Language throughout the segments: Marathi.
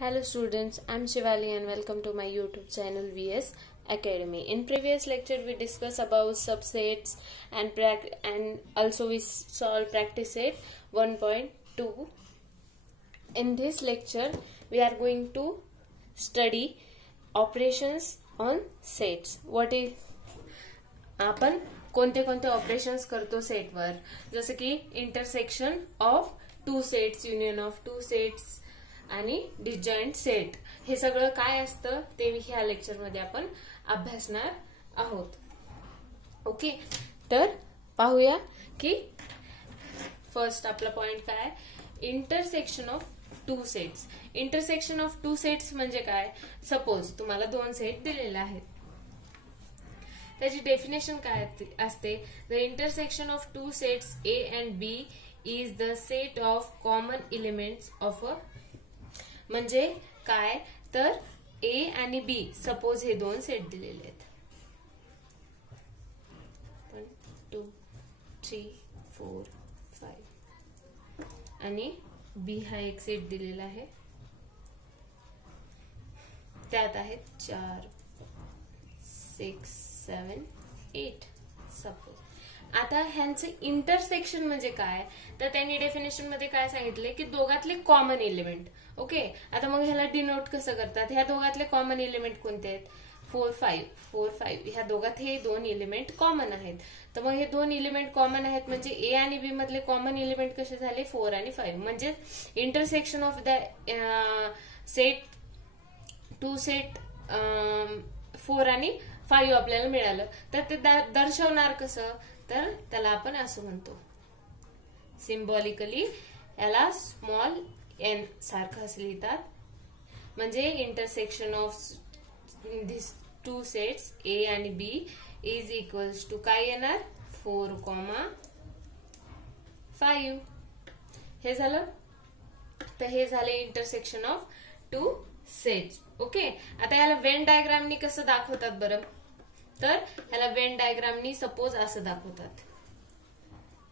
Hello students, I'm Shivali and welcome to my YouTube channel VS Academy. In previous lecture we discussed about subsets and also we solved practice set 1.2. In this lecture we are going to study operations on sets. What is आपण कोणते कोणते ऑपरेशन्स करतो सेटवर, जसे की intersection of two sets, union of two sets आणि डिसजॉइंट सेट, हे सगळं काय असतं ते ह्या लेक्चर मध्ये आपण अभ्यासणार आहोत. ओके, तर पाहूया की फर्स्ट आपला पॉइंट काय, intersection of two sets. Intersection of two sets म्हणजे काय, सपोज तुम्हाला दोन सेट दिलेले आहेत, त्याची डेफिनेशन काय असते, the intersection of two sets A and B is the set of common elements of uh, म्हणजे काय तर ए आणि बी, सपोज हे दोन सेट दिलेले आहेत, 1 2 3 4 5 आणि बी हा एक सेट दिलेला आहे, त्यात आहेत 4 6 7 8 सपोज. आता ह्यांचं इंटरसेक्शन म्हणजे काय, तर त्यांनी डेफिनेशन मध्ये काय सांगितले की दोघातले कॉमन एलिमेंट. ओके, आता मग ह्याला डिनोट कसं करतात, ह्या दोघातले कॉमन एलिमेंट कोणते आहेत, 4 5 ह्या दोघात हे दोन एलिमेंट कॉमन आहेत. तर मग हे दोन एलिमेंट कॉमन आहेत म्हणजे ए आणि बी मधले कॉमन एलिमेंट कसे झाले, 4 आणि 5. म्हणजे intersection of the set two set 4 आणि 5 आपल्याला मिळालं. तर ते दर्शवणार कसं, तर त्याला आपण असं म्हणतो, सिम्बॉलिकली याला स्मॉल एन सारखं असं लिहितात. म्हणजे intersection of this to sets ए आणि बी इज इक्वल्स टू काय येणार, 4, 5. हे झालं. तर हे झाले intersection of two sets. Okay, आता याला वेन डायग्रामनी कसं दाखवतात बरं, तर ह्याला वेन डायग्रामनी सपोज असं दाखवतात,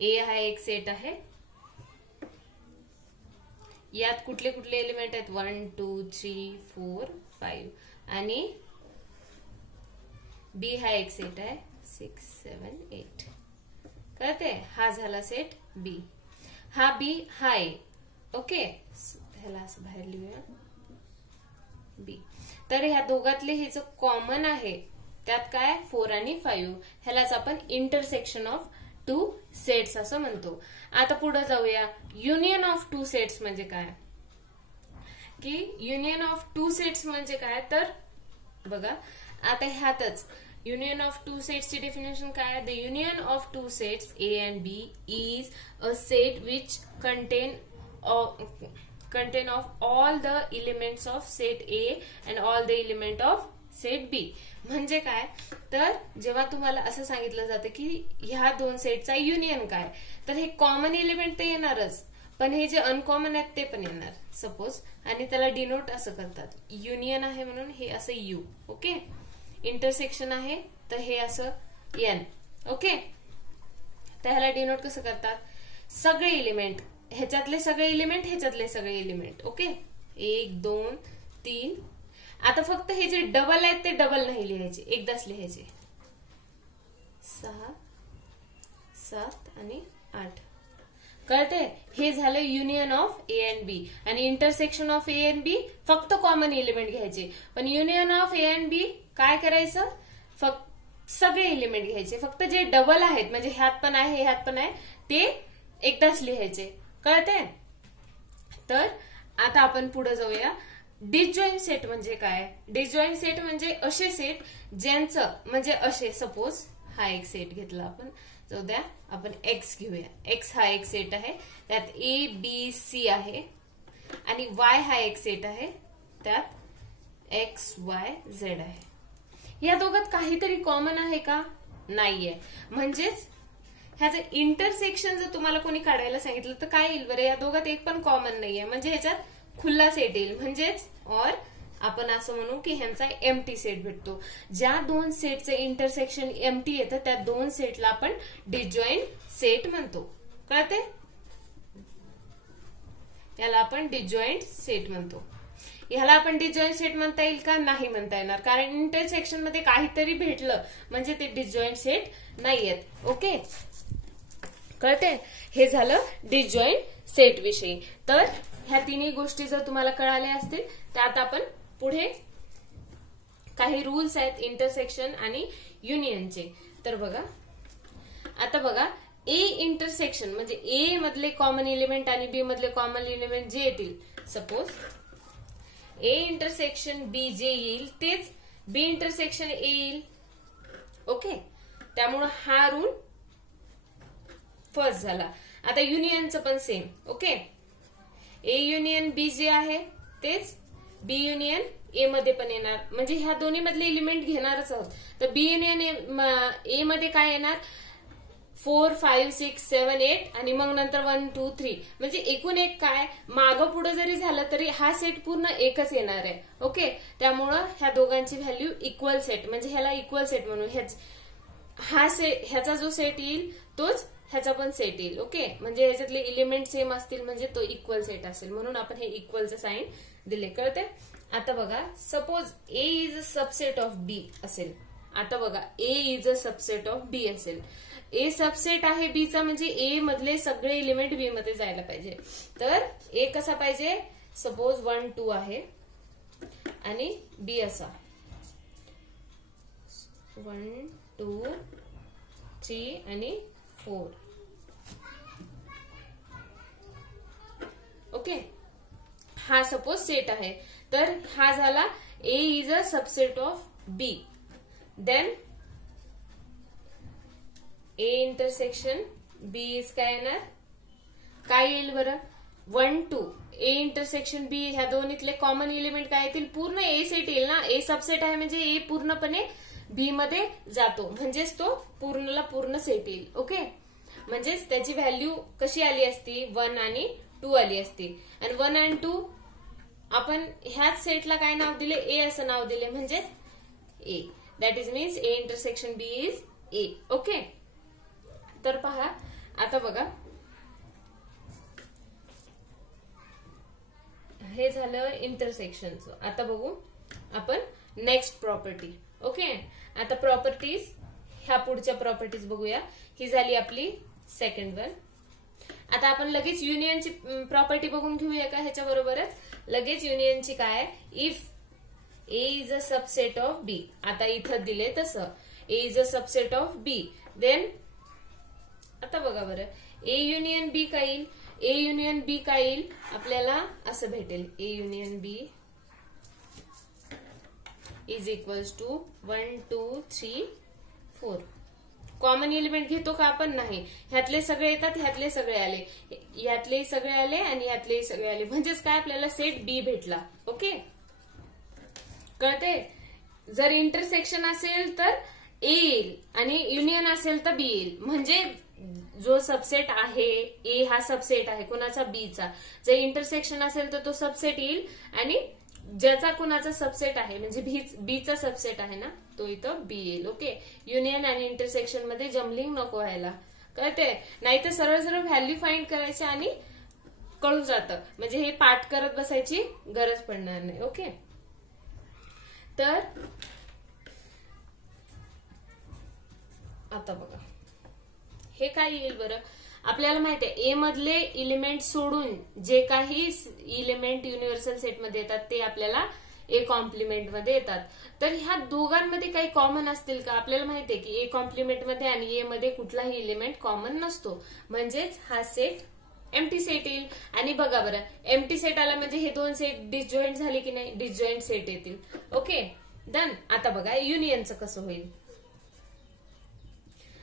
ए हा एक सेट आहे, यात कुठले कुठले एलिमेंट आहेत, 1 2 3 4 5 आणि बी हा एक सेट आहे, 6 7 8. कळते, हा झाला सेट बी, हा बी हा ए. ओके, ह्याला असं बाहेर लिहूया बी. तर ह्या दोघातले हे जो कॉमन आहे त्यात काय 4 आणि 5, ह्यालाच आपण इंटरसेक्शन ऑफ टू सेट्स असं म्हणतो. आता पुढे जाऊया, युनियन ऑफ टू सेट्स म्हणजे काय, की युनियन ऑफ टू सेट्स म्हणजे काय, तर बघा आता ह्यातच युनियन ऑफ टू सेट्सची डेफिनेशन काय, the union of two sets A and B is a set which contain of all the elements of set A and all the element of set B. म्हणजे काय, तर जेव्हा तुम्हाला असं सांगितलं जातं की ह्या दोन सेटचा युनियन काय, तर हे कॉमन एलिमेंट तर येणारच, पण हे जे अनकॉमन आहेत ते पण येणार सपोज, आणि त्याला डिनोट असं करतात, युनियन आहे म्हणून हे असं यू. ओके, इंटरसेक्शन आहे तर हे असं एन. ओके, तर ह्याला डिनोट कसं करतात, सगळे एलिमेंट, ह्याच्यातले सगळे एलिमेंट, ह्याच्यातले सगळे एलिमेंट. ओके, 1 2 3. आता फक्त हे जे डबल आहेत ते डबल नाही लिहायचे, एकदाच लिहायचे, 6 7 आणि 8. कळते, हे झालं युनियन ऑफ ए अँड बी. आणि इंटरसेक्शन ऑफ ए अँड बी फक्त कॉमन एलिमेंट घ्यायचे, पण युनियन ऑफ ए अँड बी काय करायचं, फक्त सगळे एलिमेंट घ्यायचे, फक्त जे डबल आहेत म्हणजे ह्यात पण आहे ह्यात पण आहे ते एकदाच लिहायचे. कळते, तर आता आपण पुढे जाऊया, डिसजॉइंट सेट म्हणजे काय. डिसजॉइंट सेट म्हणजे असे सेट ज्यांचं म्हणजे असे, सपोज हा एक सेट घेतला आपण, जाऊ द्या आपण एक्स घेऊया, एक्स हा एक सेट आहे, त्यात ए बी सी आहे, आणि वाय हा एक सेट आहे, त्यात एक्स वाय झेड आहे. या दोघात काहीतरी कॉमन आहे का, नाहीये. म्हणजेच ह्याचं इंटरसेक्शन जर तुम्हाला कोणी काढायला सांगितलं तर काय येईल बरं, या दोघात एक पण कॉमन नाहीये, म्हणजे ह्याच्यात खुल्ला सेट येईल. म्हणजेच और आपण असं म्हणू की ह्यांचा एम्प्टी सेट भेटतो. ज्या दोन सेटचं इंटरसेक्शन एम्प्टी येतं त्या दोन सेटला आपण डिसजॉइंट सेट म्हणतो. कळते, याला आपण डिसजॉइंट सेट म्हणतो. ह्याला आपण डिसजॉईंट सेट म्हणता येईल का? नाही म्हणता येणार, कारण इंटरसेक्शन मध्ये काहीतरी भेटलं म्हणजे ते डिसजॉईंट सेट नाहीयेत. ओके, कळते? हे झालं डिसजॉईंट सेट विषयी. तर ह्या तिन्ही गोष्टी जर तुम्हाला कळाल्या असतील तर आता आपण पुढे काही रूल्स आहेत इंटरसेक्शन आणि युनियनचे. तर बघा, आता बघा, ए इंटरसेक्शन म्हणजे ए मधले कॉमन एलिमेंट आणि बी मधले कॉमन एलिमेंट जे येतील, सपोज ए इंटरसेक्शन बी जे येईल तेच बी इंटरसेक्शन ए येईल. ओके, त्यामुळे हा रूल फर्स्ट झाला. आता युनियनचं पण same. Okay, A union B जे आहे तेच बी युनियन ए मध्ये पण येणार, म्हणजे ह्या दोन्ही मधले एलिमेंट घेणारच आहोत. तर बी युनियन ए मध्ये काय येणार? 4, 5, 6, 7, 8 आणि मग नंतर 1, 2, 3, म्हणजे एकूण एक काय, मागं पुढे जरी झालं तरी हा सेट पूर्ण एकच येणार आहे. ओके, त्यामुळं ह्या दोघांची व्हॅल्यू इक्वल सेट, म्हणजे ह्याला इक्वल सेट म्हणू. ह्याचा जो सेट येईल तोच ह्याचा पण सेट येईल. ओके, म्हणजे ह्याच्यातले एलिमेंट सेम असतील म्हणजे तो इक्वल सेट असेल, म्हणून आपण हे इक्वलचं साइन दिले. कळते? आता बघा, suppose A is a subset of B असेल. आता बघा, A is a subset of B असेल. ए सबसेट आहे बी चा, म्हणजे ए मधले सगळे एलिमेंट बी मध्ये जायला पाहिजे. तर ए कसा पाहिजे? सपोज 1, 2 आहे आणि बी असा 1, 2, 3 आणि 4. ओके, हा सपोज सेट आहे. तर हा झाला A is a subset of B. Then A intersection B is काय येणार? काय येईल बरं? 1, 2. ए इंटरसेक्शन बी, ह्या दोन्हीतले कॉमन एलिमेंट काय येतील? पूर्ण ए सेट येईल ना. ए सबसेट आहे म्हणजे ए पूर्णपणे बी मध्ये जातो, म्हणजेच तो पूर्णला पूर्ण सेट येईल. ओके, म्हणजेच त्याची व्हॅल्यू कशी आली असती? 1 आणि 2 आली असती. आणि 1 आणि 2 आपण ह्याच सेटला काय नाव दिले? ए असं नाव दिले, म्हणजेच A. That is means A intersection B is A. Okay, तर पहा, आता बघा, हे झालं इंटरसेक्शनचं. आता बघू आपण नेक्स्ट प्रॉपर्टी. ओके, आता प्रॉपर्टीज, ह्या पुढच्या प्रॉपर्टीज बघूया. ही झाली आपली सेकंड वन. आता आपण लगेच युनियनची प्रॉपर्टी बघून घेऊया का? ह्याच्या बरोबरच लगेच युनियनची काय? If A is a subset of B. आता इथं दिले तसं A is a subset of B. Then आता बघा बरं, ए युनियन बी काय येईल? ए युनियन बी काय येईल? आपल्याला असं भेटेल, A union B is equals to 1, 2, 3, 4. Common element घेतो का आपण? नाही. ह्यातले सगळे येतात, ह्यातले सगळे आले, ह्यातले सगळे आले आणि ह्यातले सगळे आले, म्हणजेच काय? आपल्याला सेट बी भेटला. ओके, कळते? जर इंटरसेक्शन असेल तर ए येईल आणि युनियन असेल तर बी येईल. म्हणजे जो सबसेट आहे ए हा सबसेट आहे कुणाचा? बीचा. जर इंटरसेक्शन असेल तर तो सबसेट येईल आणि ज्याचा कुणाचा सबसेट आहे म्हणजे बीचा सबसेट आहे ना, तो इथं बी येईल. ओके, युनियन आणि इंटरसेक्शन मध्ये जम्बलिंग नको व्हायला. कळते? नाही तर सरळ सरळ व्हॅल्यू फाइंड करायची आणि कळून जातं, म्हणजे हे पाठ करत बसायची गरज पडणार नाही. ओके, तर आता बघा, हे काय येईल बरं? आपल्याला माहिती आहे ए मधले एलिमेंट सोडून जे काही एलिमेंट युनिव्हर्सल सेट मध्ये येतात ते आपल्याला ए कॉम्प्लिमेंट मध्ये येतात. तर ह्या दोघांमध्ये काही कॉमन असतील का? आपल्याला माहिती आहे की ए कॉम्प्लिमेंट मध्ये आणि ए मध्ये कुठलाही एलिमेंट कॉमन नसतो, म्हणजेच हा सेट एम्प्टी सेट येईल. आणि बघा बरं, एम्प्टी सेट आला म्हणजे हे दोन सेट डिसजॉईंट झाले की नाही? डिसजॉईंट सेट येतील. Okay, done. आता बघा युनियनचं कसं होईल?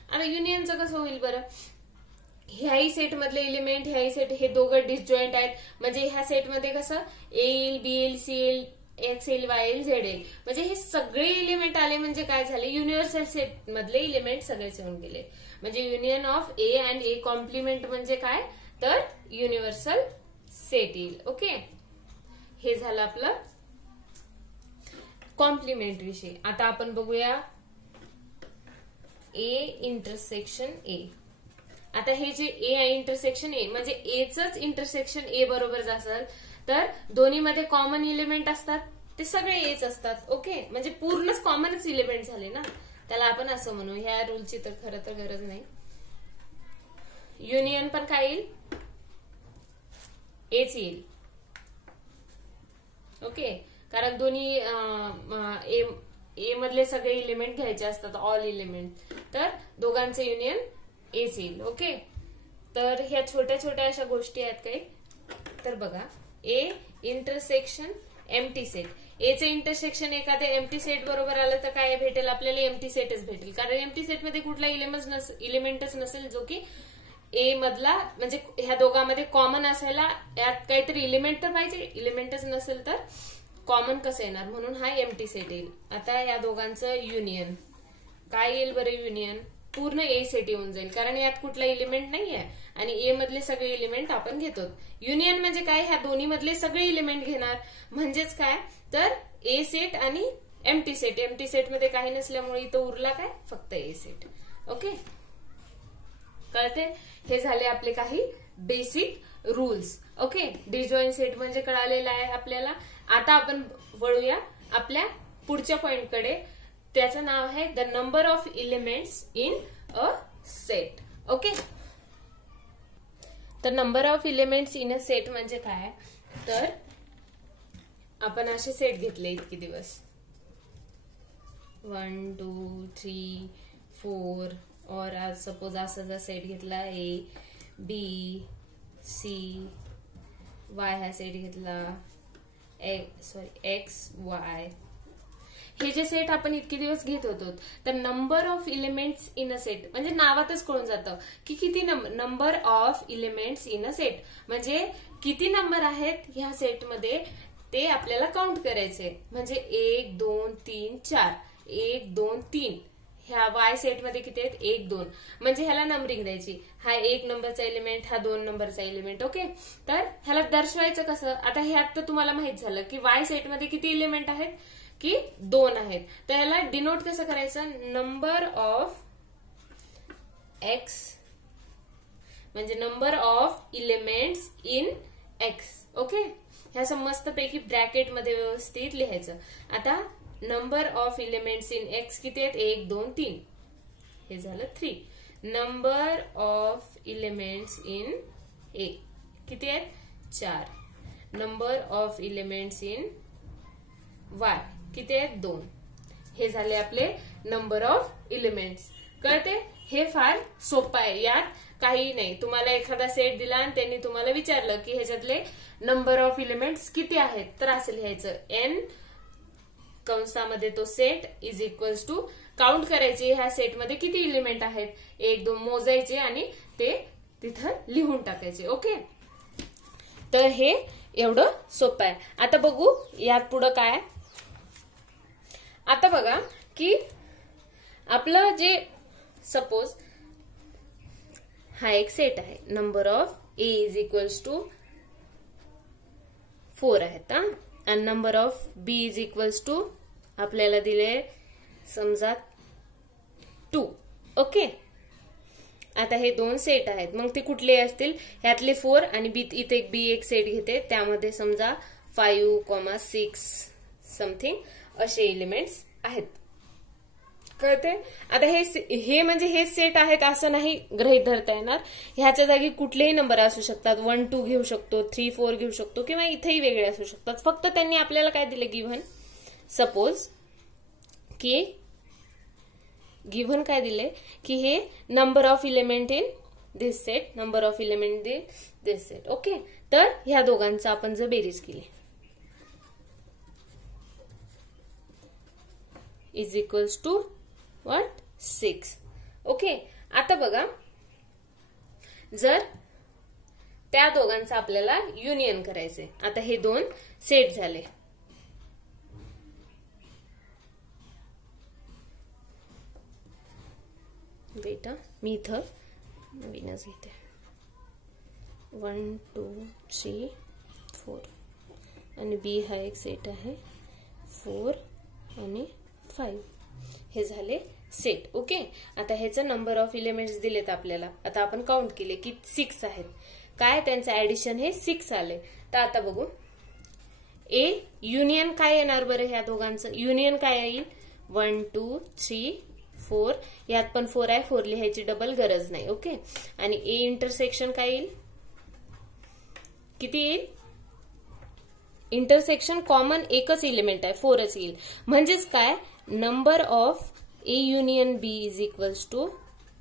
आता युनियनचं कसं होईल बरं? ह्याही सेट मधले एलिमेंट, ह्याही सेट, हे दोघं डिसजॉईंट आहेत, म्हणजे ह्या सेटमध्ये कसं ए येईल, बी येईल, सी येईल, एक्स येईल, वाय येईल, झेड येईल, म्हणजे हे सगळे एलिमेंट आले म्हणजे काय झाले? युनिव्हर्सल सेट मधले एलिमेंट सगळेच येऊन गेले. म्हणजे union of A and A complement म्हणजे काय? तर युनिव्हर्सल सेट येईल. ओके, हे झालं आपलं कॉम्प्लिमेंट विषय. आता आपण बघूया ए इंटरसेक्शन ए. आता हे जे ए आहे इंटरसेक्शन ए म्हणजे एच इंटरसेक्शन ए बरोबर असेल तर दोन्हीमध्ये कॉमन इलिमेंट असतात ते सगळे एच असतात. ओके, म्हणजे पूर्णच कॉमनच इलिमेंट झाले ना, त्याला आपण असं म्हणू. ह्या रूलची तर खरं तर गरज नाही. युनियन पण काय येईल, एच येईल. ओके, कारण दोन्ही ए मधले सगळे इलिमेंट घ्यायचे असतात, ऑल इलिमेंट, तर दोघांचे युनियन एच येईल. ओके, तर ह्या छोट्या छोट्या अशा गोष्टी आहेत काही. तर बघा, ए इंटरसेक्शन एम्प्टी सेट. एचं इंटरसेक्शन एखाद्या एम्प्टी सेट बरोबर आलं तर काय भेटेल आपल्याला, एम्प्टी सेटच भेटेल. कारण एम्प्टी सेट मध्ये कुठला इलिमेंटच नसेल जो की ए मधला, म्हणजे ह्या दोघांमध्ये कॉमन असायला यात काहीतरी इलिमेंट तर पाहिजे, इलिमेंटच नसेल तर कॉमन कसं येणार, म्हणून हा एम्प्टी सेट येईल. आता या दोघांचं युनियन काय येईल बरं, युनियन पूर्ण ए सेट येऊन जाईल, कारण यात कुठला इलिमेंट नाहीये आणि ए मधले सगळे इलिमेंट आपण घेतो. युनियन म्हणजे काय, ह्या दोन्ही मधले सगळे इलिमेंट घेणार, म्हणजेच काय तर ए सेट आणि एम्प्टी सेट. एम्प्टी सेट मध्ये काही नसल्यामुळे इथं उरला काय, फक्त ए सेट. ओके, कळते. हे झाले आपले काही basic rules. Okay, disjoint set म्हणजे कळालेला आहे आपल्याला. आता आपण वळूया आपल्या पुढच्या पॉइंटकडे. त्याचं नाव आहे the number of elements in a set. Okay, तर number of elements in a set म्हणजे काय, तर आपण असे सेट घेतले इतके दिवस, 1 2 3 4, और आज सपोज असा सेट घेतला, ए बी सी, वाय हा सेट घेतला, एक्स वाय. हे जे सेट आपण इतके दिवस घेत होतो, तर number of elements in a set म्हणजे नावातच कळून जातं की किती number of elements in a set, म्हणजे किती नंबर आहेत ह्या सेटमध्ये ते आपल्याला काउंट करायचे. म्हणजे 1 2 3 4, 1 2 3. ह्या वाय सेट मध्ये किती आहेत, 1 2, म्हणजे ह्याला नंबरिंग द्यायची. हा 1 नंबरचा एलिमेंट, हा 2 नंबरचा एलिमेंट. ओके, तर ह्याला दर्शवायचं कसं, आता ह्यात तर तुम्हाला माहित झालं की वाय सेट मध्ये किती एलिमेंट आहेत, की 2 आहेत. तर ह्याला डिनोट कसं करायचं, नंबर ऑफ एक्स म्हणजे number of elements in x. Okay, ह्या मस्तपैकी ब्रॅकेट मध्ये व्यवस्थित लिहायचं. आता number of elements in x किती आहेत, 1 2 3, हे झालं 3. नंबर ऑफ इलिमेंट्स इन ए किती आहेत, 4. Number of elements in Y किती आहेत, 2. हे झाले आपले नंबर ऑफ इलिमेंट्स. कळते, हे फार सोपं आहे, यात काही नाही. तुम्हाला एखादा सेट दिला आणि त्यांनी तुम्हाला विचारलं की ह्याच्यातले नंबर ऑफ इलिमेंट्स किती आहेत, तर असं लिहायचं, एन कंसामध्ये तो set is equals to count करायचे ह्या सेटमध्ये किती इलिमेंट आहेत, 1 2 मोजायचे आणि ते तिथं लिहून टाकायचे. ओके, तर हे एवढं सोपं आहे. आता बघू यात पुढं काय. आता बघा की आपलं जे सपोज हा एक सेट आहे, number of A is equals to 4 आहेत आणि number of B is equals to आपल्याला दिले समजा 2. ओके, आता हे 2 सेट आहेत, मग ते कुठले असतील, ह्यातले 4 आणि बी, इथे बी एक सेट घेते, त्यामध्ये समजा 5, 6 समथिंग असे एलिमेंट्स आहेत. कळते. आता हे म्हणजे हे सेट आहेत असं नाही गृहीत धरता येणार, ह्याच्या जागी कुठलेही नंबर असू शकतात, 1 2 घेऊ शकतो, 3 4 घेऊ शकतो, किंवा इथेही वेगळे असू शकतात. फक्त त्यांनी आपल्याला काय दिले, गिव्हन. सपोज की गिव्हन काय दिले की हे number of element in this set, number of element in this set. Okay, तर ह्या दोघांचा आपण जर बेरीज केली is equals to what, 6. Okay, आता बघा जर त्या दोघांचं आपल्याला युनियन करायचंय. आता हे 2 सेट झाले, बेटा मी इथं नवीनच घेते, 1 2 3 4 आणि बी हा एक सेट आहे 4 आणि 5. हे झाले सेट. ओके, आता ह्याचं नंबर ऑफ एलिमेंट्स दिलेत आपल्याला. आता आपण काउंट केले की 6 आहेत, काय त्यांचं ऍडिशन हे 6 आले. तर आता बघू ए युनियन काय येणार बरं ह्या दोघांचं? युनियन काय येईल? 1 2 3 4, यात पण 4 आहे, 4 लिहायची डबल गरज नाही. ओके. आणि ए इंटरसेक्शन काय येईल? किती येईल? इंटरसेक्शन कॉमन एकच एलिमेंट आहे, 4च येईल. म्हणजेच काय? Number of A union B is equals to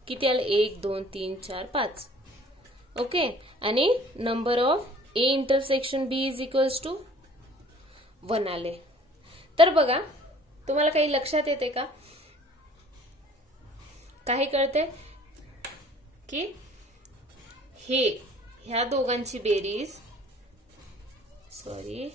किती आलं? 1 2 3 4 5. ओके. आणि number of A intersection B is equals to 1 आले. तर बघा, तुम्हाला काही लक्षात येते का? काही कळते की ह्या दोघांची बेरीज आणि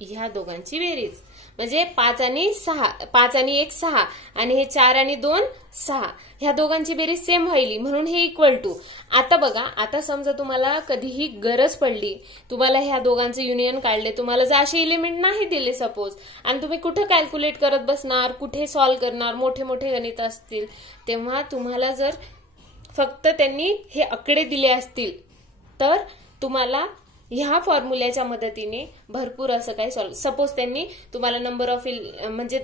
ह्या दोघांची बेरीज म्हणजे 5 आणि 6, 5 आणि 1 6, आणि हे 4 आणि 2 6, ह्या दोघांची बेरीज सेम व्हायली, म्हणून हे इक्वल टू. आता बघा, आता समजा तुम्हाला कधीही गरज पडली, तुम्हाला ह्या दोघांचे युनियन काढले, तुम्हाला जर असे एलिमेंट नाही दिले सपोज, आणि तुम्ही कुठे कॅल्क्युलेट करत बसणार, कुठे सॉल्व्ह करणार, मोठे मोठे गणित असतील, तेव्हा तुम्हाला जर फक्त त्यांनी हे आकडे दिले असतील तर तुम्हाला ह्या फॉर्म्युल्याच्या मदतीने भरपूर असं काही सॉल्व्ह. सपोज त्यांनी तुम्हाला नंबर ऑफ म्हणजे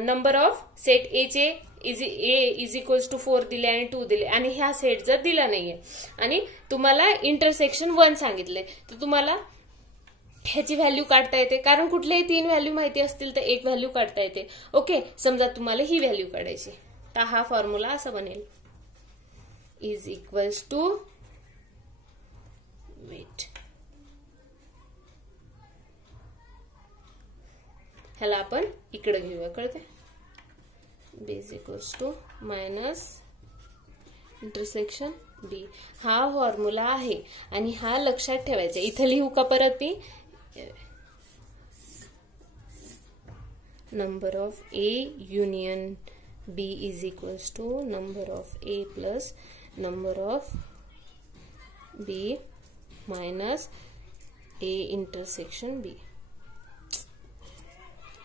नंबर ऑफ सेट ए चे इज इक्वल्स टू 4 दिले आणि 2 दिले, आणि ह्या सेट जर दिला नाहीये आणि तुम्हाला इंटरसेक्शन 1 सांगितले, तर तुम्हाला ह्याची व्हॅल्यू काढता येते. कारण कुठल्याही 3 व्हॅल्यू माहिती असतील तर एक व्हॅल्यू काढता येते. ओके. समजा तुम्हाला ही व्हॅल्यू काढायची, तर हा फॉर्म्युला असा बनेल, इज इक्वल्स टू ह्याला आपण इकडे घेऊया, कळते? B is equals to minus intersection B. हा फॉर्म्युला आहे आणि हा लक्षात ठेवायचा. इथं लिहू का परत मी? Number of A union B is equals to number of A plus number of B minus A intersection B.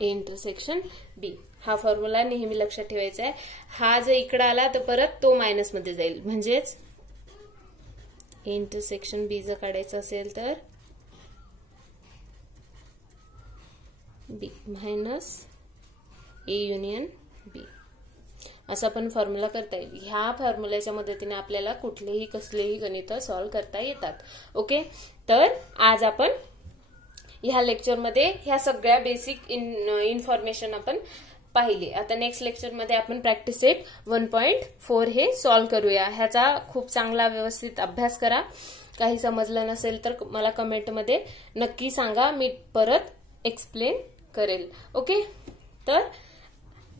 A intersection B हा फॉर्म्युला नेहमी लक्षात ठेवायचा आहे. हा जर इकडे आला तर परत तो मायनस मध्ये जाईल. म्हणजेच ए इंटरसेक्शन बी जर काढायचं असेल तर बी मायनस ए युनियन बी असा पण फॉर्म्युला करता येईल. ह्या फॉर्म्युल्याच्या मदतीने आपल्याला कुठलेही कसलेही गणित सॉल्व्ह करता येतात. ओके. तर आज आपण ह्या लेक्चरमध्ये ह्या सगळ्या बेसिक इन्फॉर्मेशन आपण पाहिली. आता नेक्स्ट लेक्चरमध्ये आपण प्रॅक्टिस सेट 1.4 हे सॉल्व्ह करूया. ह्याचा खूप चांगला व्यवस्थित अभ्यास करा. काही समजलं नसेल तर मला कमेंटमध्ये नक्की सांगा, मी परत एक्सप्लेन करेल. ओके. तर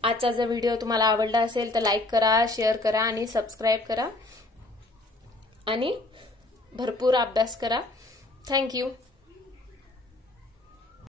आजचा जर व्हिडिओ तुम्हाला आवडला असेल तर लाईक करा, शेअर करा आणि सबस्क्राईब करा आणि भरपूर अभ्यास करा. थँक्यू.